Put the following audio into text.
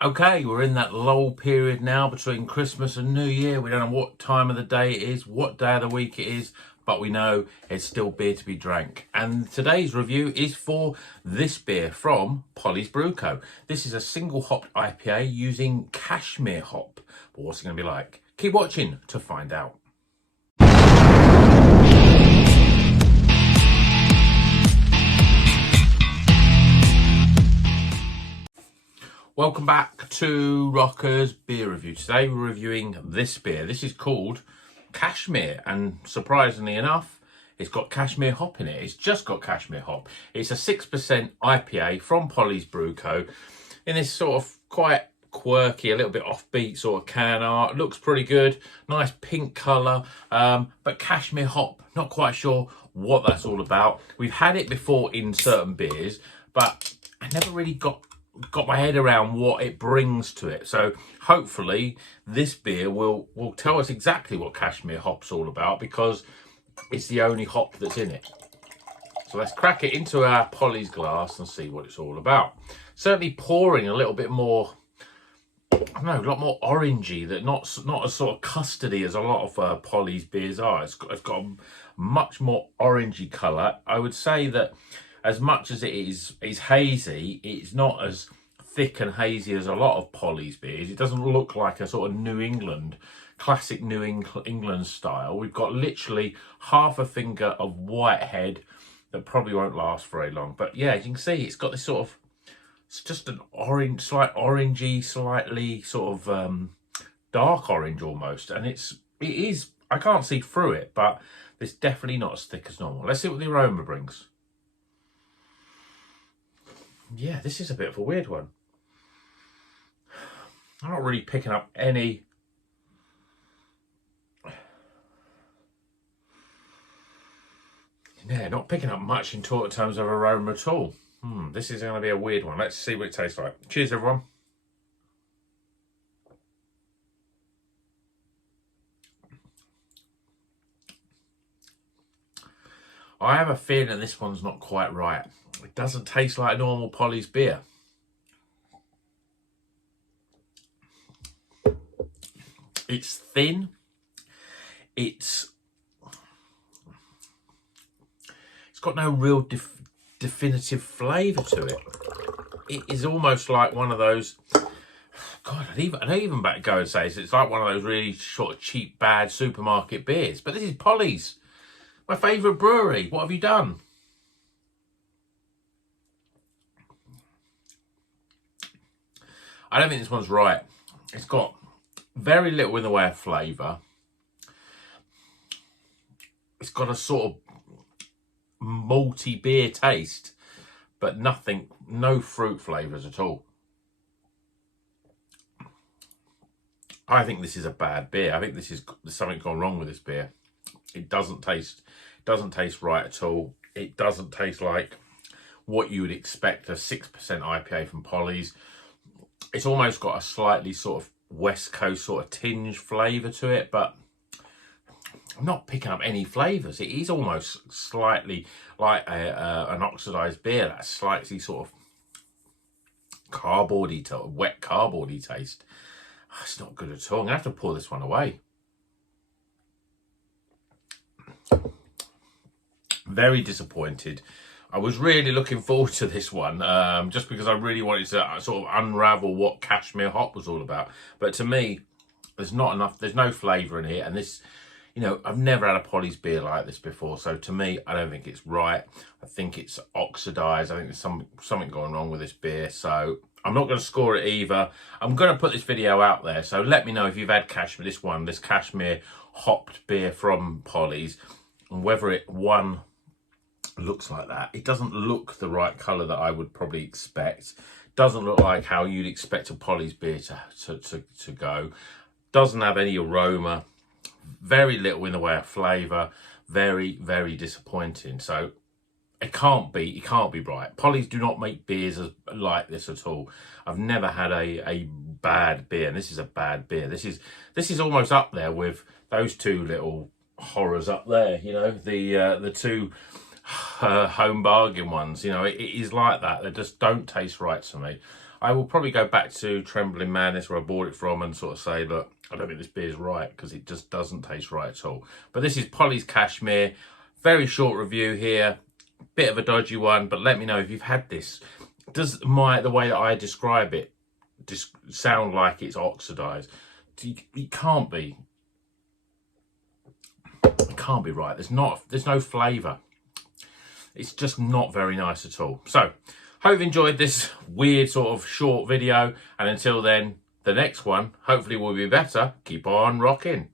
Okay, we're in that lull period now between Christmas and New Year. We don't know what time of the day it is, what day of the week it is, but we know it's still beer to be drank. And today's review is for this beer from Polly's Brew Co. This is a single hopped IPA using Cashmere hop. But what's it going to be like? Keep watching to find out. Welcome back to Rocker's Beer Review. Today we're reviewing this beer. This is called Cashmere, and surprisingly enough, it's got Cashmere hop in it. It's just got Cashmere hop. It's a 6% IPA from Polly's Brew Co. in this sort of quite quirky, a little bit offbeat sort of can art. Looks pretty good. Nice pink colour, but Cashmere hop, not quite sure what that's all about. We've had it before in certain beers, but I never really got my head around what it brings to it. So hopefully this beer will tell us exactly what Cashmere hop's all about, because it's the only hop that's in it. So let's crack it into our Polly's glass and see what it's all about. Certainly pouring a little bit more, I don't know, a lot more orangey, that not as sort of custardy as a lot of Polly's beers are. It's got a much more orangey colour. I would say that as much as it is hazy, it's not as thick and hazy as a lot of Polly's beers. It doesn't look like a sort of New England, classic New England style. We've got literally half a finger of white head that probably won't last very long. But yeah, as you can see, it's got this sort of, it's just an orange, slight orangey, slightly sort of dark orange almost. And it is, I can't see through it, but it's definitely not as thick as normal. Let's see what the aroma brings. Yeah, this is a bit of a weird one. I'm not really picking up any not picking up much in terms of aroma at all. This is going to be a weird one. Let's see what it tastes like. Cheers, everyone. I have a feeling this one's not quite right. It doesn't taste like a normal Polly's beer. It's thin. It's got no real definitive flavour to it. It is almost like one of those, God, I'd even back go and say it's like one of those really sort of cheap, bad supermarket beers. But this is Polly's, my favourite brewery. What have you done? I don't think this one's right. It's got very little in the way of flavour. It's got a sort of malty beer taste, but nothing, no fruit flavours at all. I think this is a bad beer. I think there's something gone wrong with this beer. It doesn't taste right at all. It doesn't taste like what you would expect a 6% IPA from Polly's. It's almost got a slightly sort of West Coast sort of tinge flavour to it, but I'm not picking up any flavours. It is almost slightly like an oxidised beer. That's slightly sort of cardboardy, wet cardboardy taste. It's not good at all. I'm going to have to pour this one away. Very disappointed. I was really looking forward to this one, just because I really wanted to sort of unravel what Cashmere hop was all about. But to me, there's not enough, there's no flavour in here. And this, you know, I've never had a Polly's beer like this before. So to me, I don't think it's right. I think it's oxidised. I think there's something going wrong with this beer. So I'm not going to score it either. I'm going to put this video out there. So let me know if you've had Cashmere, this Cashmere hopped beer from Polly's, and whether it looks like that. It doesn't look the right colour that I would probably expect. Doesn't look like how you'd expect a Polly's beer to go. Doesn't have any aroma. Very little in the way of flavour. Very, very disappointing. So it can't be right. Polly's do not make beers like this at all. I've never had a bad beer, and this is a bad beer. This is almost up there with those two little horrors up there. You know, the two home bargain ones. You know, it is like that. They just don't taste right to me. I will probably go back to Trembling Madness where I bought it from and sort of say, look, I don't think this beer's right because it just doesn't taste right at all. But this is Polly's Cashmere. Very short review here. Bit of a dodgy one, but let me know if you've had this. Does the way that I describe it just sound like it's oxidized? It can't be. It can't be right. There's no flavour. It's just not very nice at all. So, hope you've enjoyed this weird sort of short video. And until then, the next one hopefully will be better. Keep on rocking.